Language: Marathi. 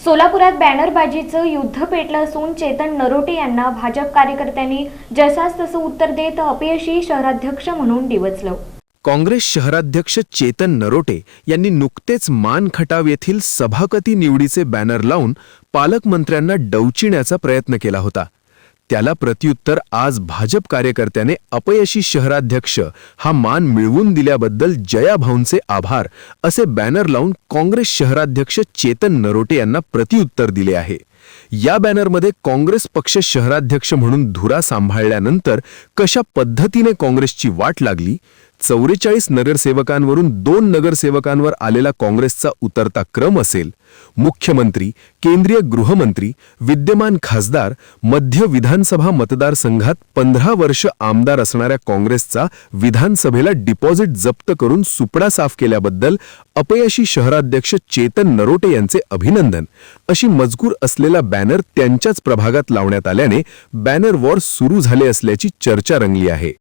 सोलापुरात बॅनरबाजीचं युद्ध पेटलं असून चेतन नरोटे यांना भाजप कार्यकर्त्यांनी जसास तसं उत्तर देत अपयशी शहराध्यक्ष म्हणून डिवचलं। काँग्रेस शहराध्यक्ष चेतन नरोटे यांनी नुकतेच मानखटाव येथील सभापती निवडीचे बॅनर लावून पालकमंत्र्यांना डवचिण्याचा प्रयत्न केला होता। त्याला प्रत्युत्तर आज भाजप कार्यकर्त्याने अपयशी शहराध्यक्ष हा मान मिळवून दिल्याबद्दल जयाभाऊंचे आभार असे बॅनर लावून काँग्रेस शहराध्यक्ष चेतन नरोटे यांना प्रत्युत्तर दिले आहे। या बॅनरमध्ये काँग्रेस पक्ष शहराध्यक्ष म्हणून धुरा सांभाळल्यानंतर कशा पद्धतीने काँग्रेसची वाट लागली, 44 नगरसेवकांवरून 2 नगरसेवकांवर आलेला काँग्रेसचा उतरता क्रम असेल, मुख्यमंत्री, केंद्रीय गृहमंत्री, विद्यमान खासदार, मध्य विधानसभा मतदारसंघात 15 वर्ष आमदार असणाऱ्या काँग्रेसचा विधानसभेला डिपॉझिट जप्त करून सुपडा साफ केल्याबद्दल अपयशी शहराध्यक्ष चेतन नरोटे यांचे अभिनंदन अशी मजकूर असलेला बॅनर त्यांच्याच प्रभागात लावण्यात आल्याने बॅनर वॉर सुरू झाले असल्याची चर्चा रंगली आहे।